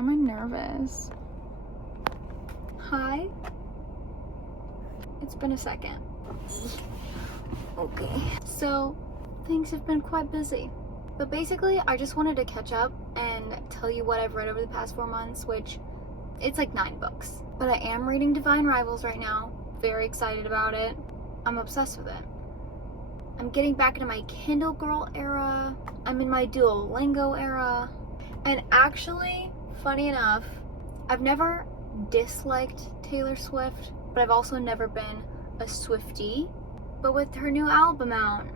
am I nervous? Hi? It's been a second. Okay. So, things have been quite busy. But basically, I just wanted to catch up and tell you what I've read over the past 4 months, which it's like 9 books. But I am reading Divine Rivals right now. Very excited about it. I'm obsessed with it. I'm getting back into my Kindle Girl era. I'm in my Duolingo era. And actually, funny enough, I've never disliked Taylor Swift, but I've also never been a Swiftie. But with her new album out,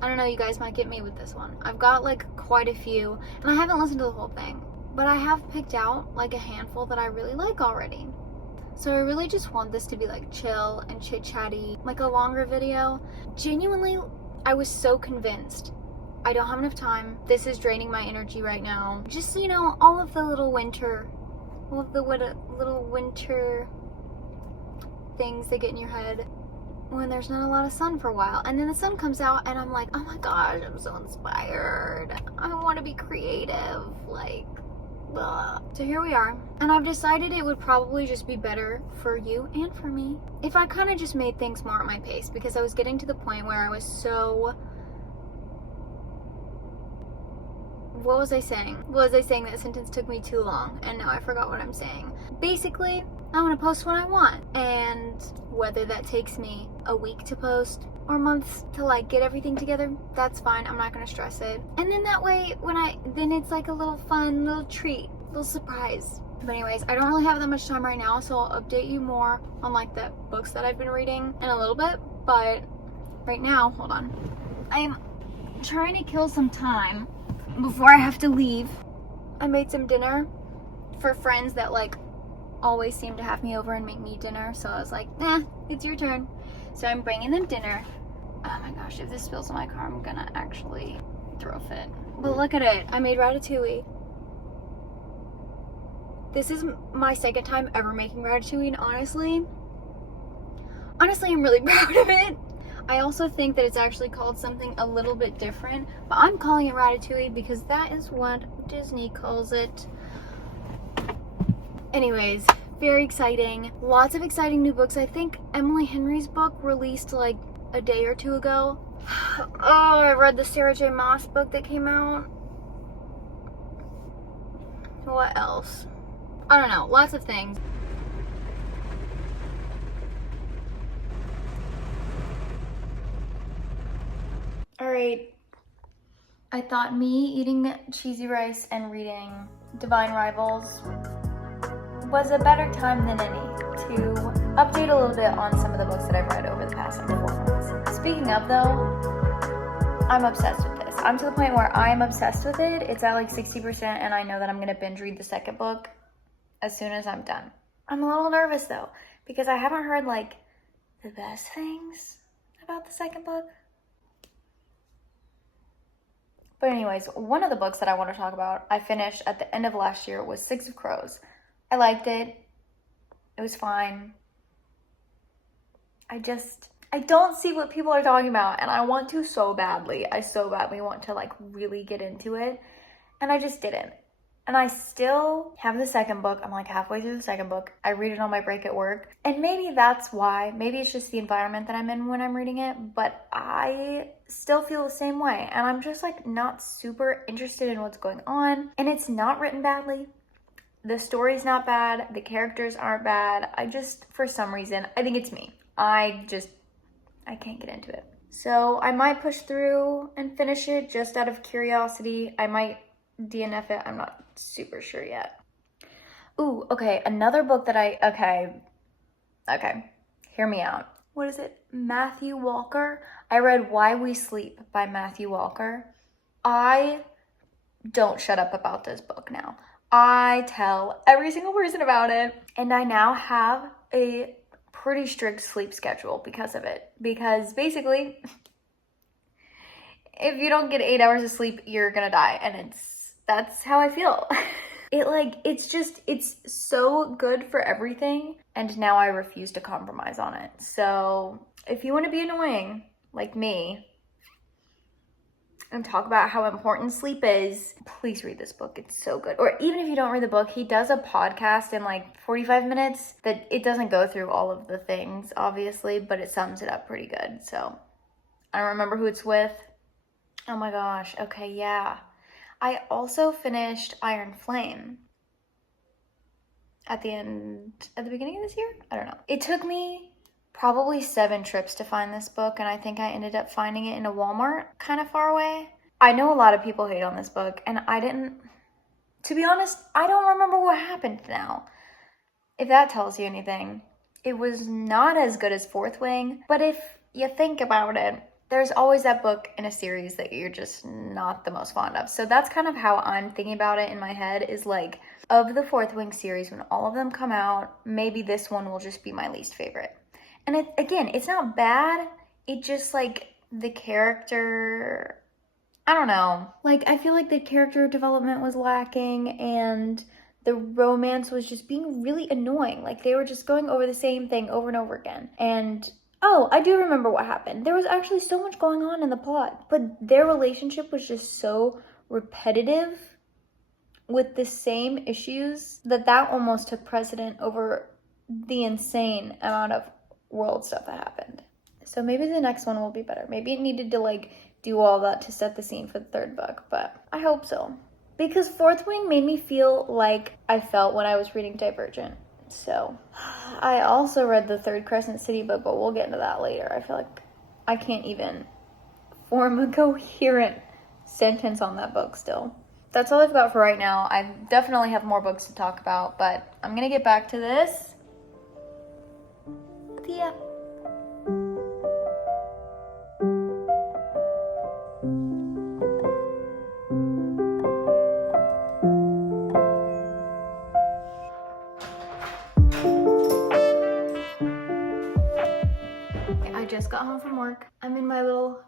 I don't know, you guys might get me with this one. I've got like quite a few, and I haven't listened to the whole thing, but I have picked out like a handful that I really like already. So I really just want this to be like chill and chit-chatty, like a longer video. Genuinely, I was so convinced. I don't have enough time. This is draining my energy right now. Just, you know, all of the little winter things that get in your head when there's not a lot of sun for a while. And then the sun comes out and I'm like, oh my gosh, I'm so inspired. I want to be creative, like, blah. So here we are. And I've decided it would probably just be better for you and for me if I kind of just made things more at my pace, because I was getting to the point where I was so... What was I saying? Was I saying that sentence took me too long? And now I forgot what I'm saying. Basically, I want to post when I want. And whether that takes me a week to post or months to like get everything together, that's fine. I'm not going to stress it. And then that way, then it's like a little fun, little treat, little surprise. But anyways, I don't really have that much time right now, so I'll update you more on like the books that I've been reading in a little bit. But right now, hold on. I'm trying to kill some time before I have to leave. I made some dinner for friends that like always seem to have me over and make me dinner, so I was like, it's your turn. So I'm bringing them dinner. Oh my gosh, if this spills on my car, I'm gonna actually throw a fit. But look at it, I made ratatouille. This is my second time ever making ratatouille, and honestly, I'm really proud of it. I also think that it's actually called something a little bit different, but I'm calling it ratatouille because that is what Disney calls it. Anyways, very exciting. Lots of exciting new books. I think Emily Henry's book released like a day or two ago. Oh, I read the Sarah J. Maas book that came out. What else? I don't know, lots of things. Alright, I thought me eating cheesy rice and reading Divine Rivals was a better time than any to update a little bit on some of the books that I've read over the past like 4 months. Speaking of though, I'm obsessed with this. I'm to the point where I'm obsessed with it. It's at like 60% and I know that I'm gonna binge read the second book as soon as I'm done. I'm a little nervous though, because I haven't heard like the best things about the second book. But anyways, one of the books that I want to talk about, I finished at the end of last year, was Six of Crows. I liked it. It was fine. I don't see what people are talking about, and I want to so badly. I so badly want to like really get into it, and I just didn't. And I still have the second book. I'm like halfway through the second book. I read it on my break at work. And maybe that's why. Maybe it's just the environment that I'm in when I'm reading it. But I still feel the same way. And I'm just like not super interested in what's going on. And it's not written badly. The story's not bad. The characters aren't bad. I just, for some reason, I think it's me. I can't get into it. So I might push through and finish it just out of curiosity. I might DNF it. I'm not super sure yet. Ooh, okay. Another book that okay. Hear me out. What is it? Matthew Walker. I read Why We Sleep by Matthew Walker. I don't shut up about this book now. I tell every single person about it. And I now have a pretty strict sleep schedule because of it. Because basically, if you don't get 8 hours of sleep, you're gonna die. And that's how I feel. It's so good for everything. And now I refuse to compromise on it. So if you want to be annoying like me, and talk about how important sleep is, please read this book. It's so good. Or even if you don't read the book, he does a podcast in like 45 minutes that it doesn't go through all of the things, obviously, but it sums it up pretty good. So I don't remember who it's with. Oh my gosh. Okay, yeah. I also finished Iron Flame at the beginning of this year? I don't know. It took me probably 7 trips to find this book, and I think I ended up finding it in a Walmart kind of far away. I know a lot of people hate on this book, and to be honest, I don't remember what happened now. If that tells you anything, it was not as good as Fourth Wing, but if you think about it, there's always that book in a series that you're just not the most fond of. So that's kind of how I'm thinking about it in my head, is like, of the Fourth Wing series, when all of them come out, maybe this one will just be my least favorite. And it's not bad. It just, like, the character, I don't know. Like, I feel like the character development was lacking, and the romance was just being really annoying. Like, they were just going over the same thing over and over again. And oh, I do remember what happened. There was actually so much going on in the plot, but their relationship was just so repetitive with the same issues that almost took precedent over the insane amount of world stuff that happened. So maybe the next one will be better. Maybe it needed to like do all that to set the scene for the third book, but I hope so. Because Fourth Wing made me feel like I felt when I was reading Divergent. So I also read the third Crescent City book, but we'll get into that later. I feel like I can't even form a coherent sentence on that book still. That's all I've got for right now. I definitely have more books to talk about, but I'm gonna get back to this. Yeah. I just got home from work. I'm in my little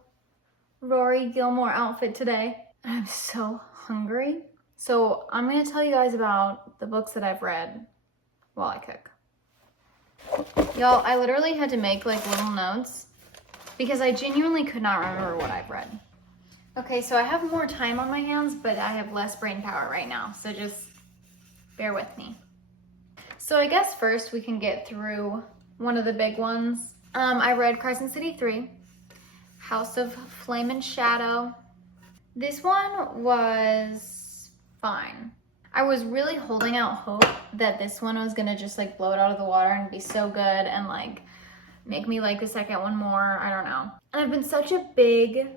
Rory Gilmore outfit today. I'm so hungry. So I'm gonna tell you guys about the books that I've read while I cook. Y'all, I literally had to make like little notes because I genuinely could not remember what I've read. Okay, so I have more time on my hands, but I have less brain power right now. So just bear with me. So I guess first we can get through one of the big ones. I read Crescent City 3, House of Flame and Shadow. This one was fine. I was really holding out hope that this one was gonna just like blow it out of the water and be so good and like make me like the second one more. I don't know. And I've been such a big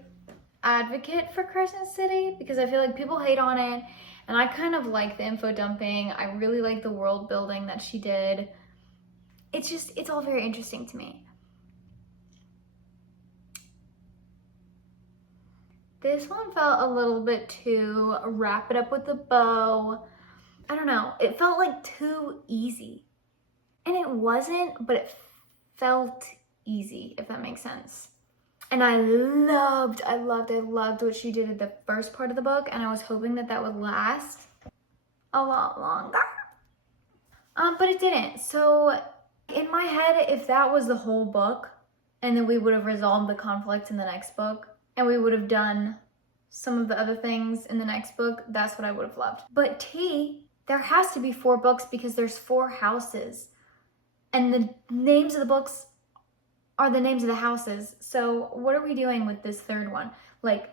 advocate for Crescent City because I feel like people hate on it, and I kind of like the info dumping. I really like the world building that she did. It's all very interesting to me. This one felt a little bit too wrap it up with a bow. I don't know. It felt like too easy. And it wasn't, but it felt easy, if that makes sense. And I loved what she did at the first part of the book, and I was hoping that would last a lot longer. But it didn't. So in my head, if that was the whole book, and then we would have resolved the conflict in the next book, and we would have done some of the other things in the next book, that's what I would have loved. But there has to be 4 books because there's 4 houses. And the names of the books are the names of the houses. So what are we doing with this third one? Like,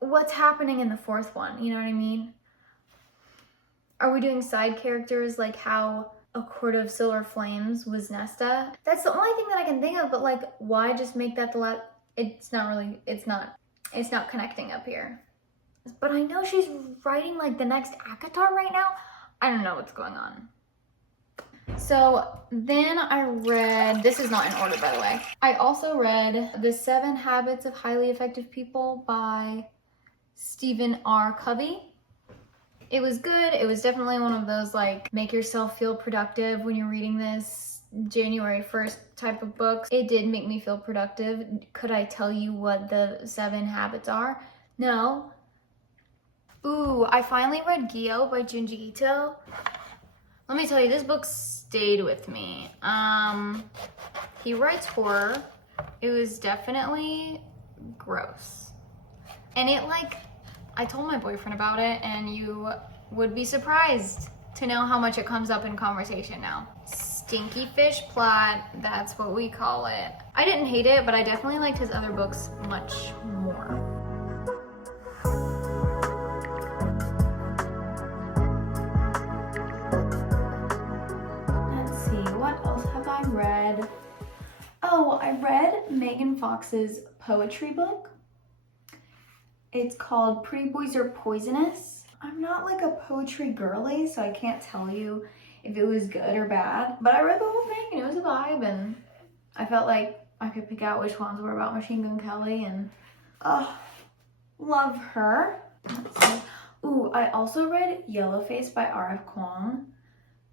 what's happening in the 4th one? You know what I mean? Are we doing side characters like how A Court of Silver Flames was Nesta? That's the only thing that I can think of, but like, why just make that the last? It's not connecting up here. But I know she's writing like the next ACOTAR right now. I don't know what's going on. So then I read, this is not in order by the way. I also read The 7 Habits of Highly Effective People by Stephen R. Covey. It was good. It was definitely one of those like make yourself feel productive when you're reading this January 1st type of books. It did make me feel productive. Could I tell you what the 7 habits are? No. Ooh, I finally read Gyo by Junji Ito. Let me tell you, this book stayed with me. He writes horror. It was definitely gross. And it like, I told my boyfriend about it, and you would be surprised to know how much it comes up in conversation now. Stinky fish plot, that's what we call it. I didn't hate it, but I definitely liked his other books much more. Let's see, what else have I read? Oh, I read Megan Fox's poetry book. It's called Pretty Boys Are Poisonous. I'm not like a poetry girly, so I can't tell you if it was good or bad, but I read the whole thing and it was a vibe, and I felt like I could pick out which ones were about Machine Gun Kelly, and love her. Let's see. Ooh, I also read Yellowface by R.F. Kuang,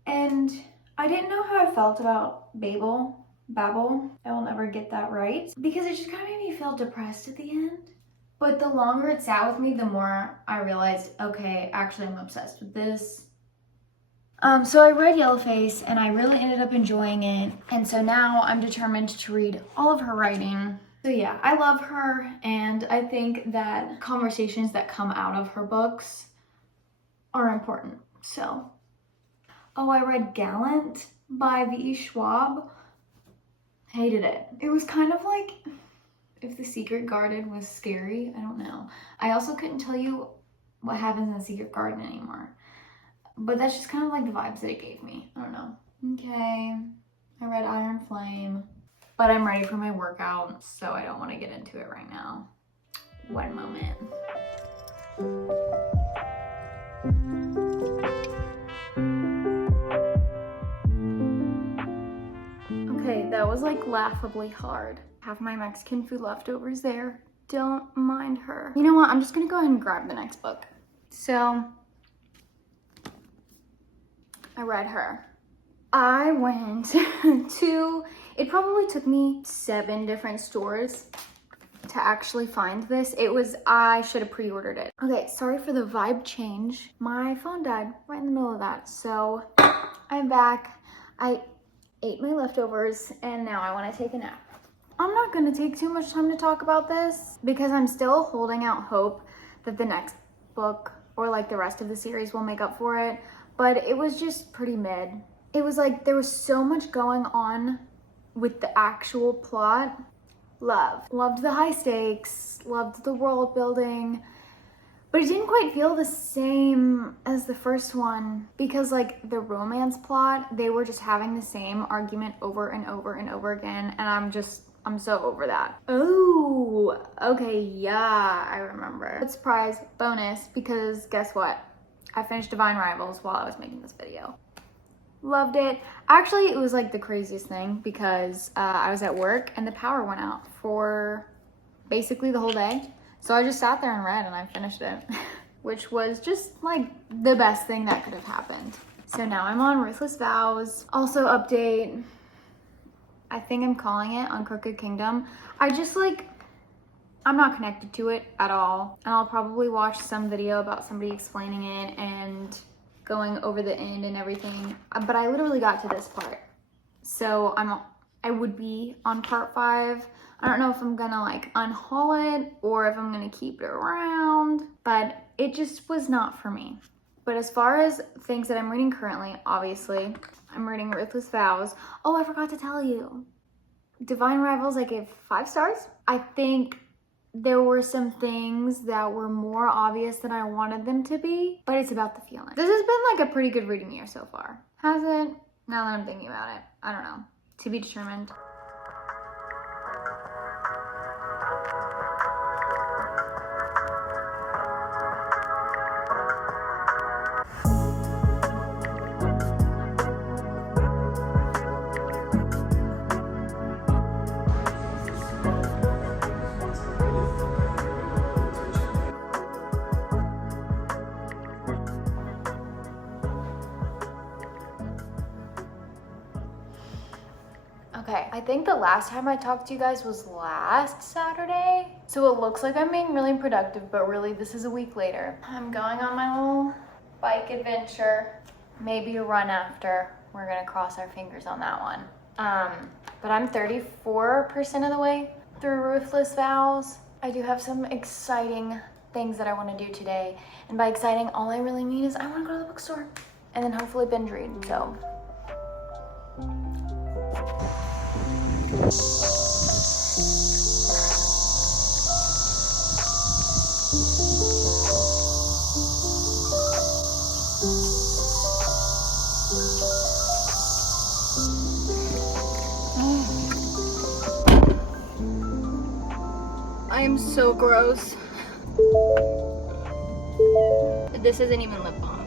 and I didn't know how I felt about Babel. I will never get that right, because it just kind of made me feel depressed at the end. But the longer it sat with me, the more I realized, okay, actually I'm obsessed with this. So I read Yellowface and I really ended up enjoying it. And so now I'm determined to read all of her writing. So yeah, I love her, and I think that conversations that come out of her books are important. So, oh, I read Gallant by V.E. Schwab. Hated it. It was kind of like if The Secret Garden was scary. I don't know. I also couldn't tell you what happens in The Secret Garden anymore. But that's just kind of like the vibes that it gave me. I don't know. Okay. I read Iron Flame. But I'm ready for my workout, so I don't want to get into it right now. One moment. Okay, that was like laughably hard. Have my Mexican food leftovers there. Don't mind her. You know what? I'm just gonna go ahead and grab the next book. So, I read her. I went to, it probably took me 7 different stores to actually find this. I should have pre-ordered it. Okay, sorry for the vibe change. My phone died right in the middle of that. So, I'm back. I ate my leftovers and now I want to take a nap. I'm not going to take too much time to talk about this because I'm still holding out hope that the next book or like the rest of the series will make up for it, but it was just pretty mid. It was like there was so much going on with the actual plot. Loved the high stakes, loved the world building, but it didn't quite feel the same as the first one because like the romance plot, they were just having the same argument over and over and over again, and I'm so over that. Oh, okay, yeah, I remember. But surprise, bonus, because guess what? I finished Divine Rivals while I was making this video. Loved it. Actually, it was like the craziest thing because I was at work and the power went out for basically the whole day. So I just sat there and read and I finished it, which was just like the best thing that could have happened. So now I'm on Ruthless Vows. Also update, I think I'm calling it Uncrooked Kingdom. I'm not connected to it at all. And I'll probably watch some video about somebody explaining it and going over the end and everything. But I literally got to this part. So I would be on part 5. I don't know if I'm gonna like unhaul it or if I'm gonna keep it around, but it just was not for me. But as far as things that I'm reading currently, obviously, I'm reading Ruthless Vows. Oh, I forgot to tell you. Divine Rivals, I gave 5 stars. I think there were some things that were more obvious than I wanted them to be, but it's about the feeling. This has been like a pretty good reading year so far. Has it? Now that I'm thinking about it, I don't know. To be determined. Okay, I think the last time I talked to you guys was last Saturday. So it looks like I'm being really productive, but really this is a week later. I'm going on my little bike adventure, maybe a run after. We're gonna cross our fingers on that one. But I'm 34% of the way through Ruthless Vows. I do have some exciting things that I want to do today. And by exciting, all I really mean is I want to go to the bookstore and then hopefully binge read. So I am so gross. This isn't even lip balm.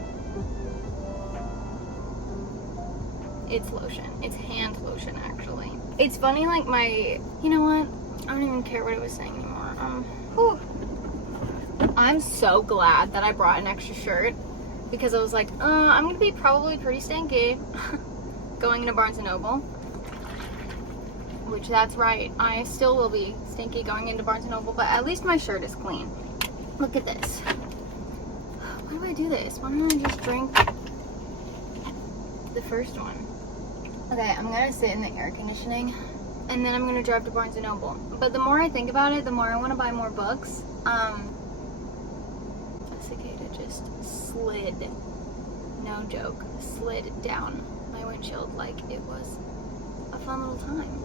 It's lotion. It's hand lotion, actually. It's funny, like you know what? I don't even care what it was saying anymore. Whew. I'm so glad that I brought an extra shirt because I was like, I'm gonna be probably pretty stinky going into Barnes & Noble. Which, that's right. I still will be stinky going into Barnes & Noble, but at least my shirt is clean. Look at this. Why do I do this? Why don't I just drink the first one? Okay, I'm gonna sit in the air conditioning and then I'm gonna drive to Barnes & Noble. But the more I think about it, the more I want to buy more books. A cicada just slid, no joke, slid down my windshield like it was a fun little time.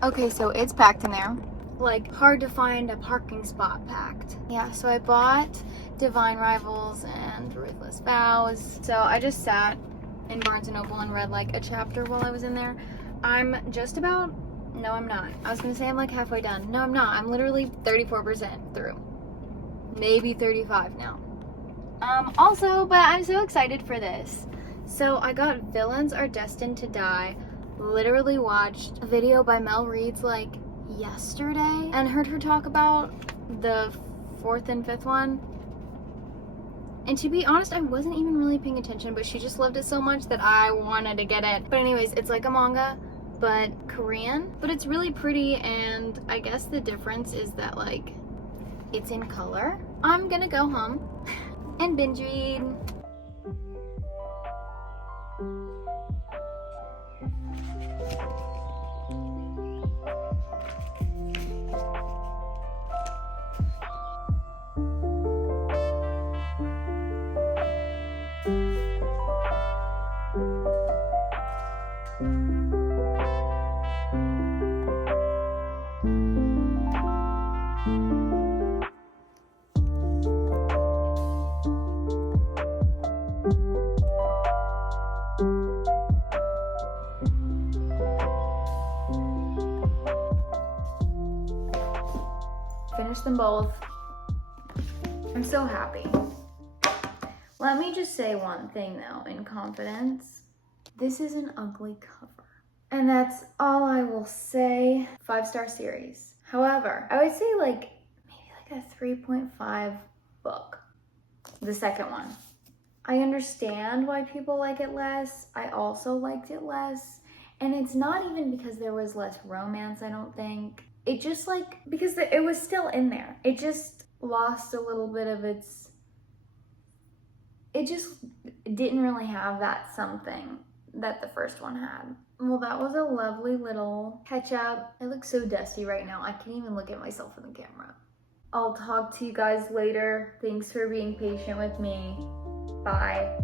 Okay, so it's packed in there. Like, hard to find a parking spot packed. Yeah, so I bought Divine Rivals and Ruthless Vows. So I just sat in Barnes & Noble and read like a chapter while I was in there. I'm just about, no I'm not. I was gonna say I'm like halfway done. No I'm not, I'm literally 34% through. Maybe 35 now. Also, but I'm so excited for this. So I got Villains Are Destined to Die. Literally watched a video by Mel Reed's like yesterday and heard her talk about the 4th and 5th one. And to be honest, I wasn't even really paying attention, but she just loved it so much that I wanted to get it. But anyways, it's like a manga, but Korean. But it's really pretty, and I guess the difference is that like it's in color. I'm gonna go home and binge read. Finished them both. I'm so happy. Let me just say one thing though, in confidence. This is an ugly cover. And that's all I will say. 5-star series. However, I would say like maybe like a 3.5 book. The second one. I understand why people like it less. I also liked it less. And it's not even because there was less romance, I don't think. It just like, because it was still in there. It just lost a little bit of its, it just didn't really have that something that the first one had. Well, that was a lovely little catch up. I look so dusty right now. I can't even look at myself in the camera. I'll talk to you guys later. Thanks for being patient with me. Bye.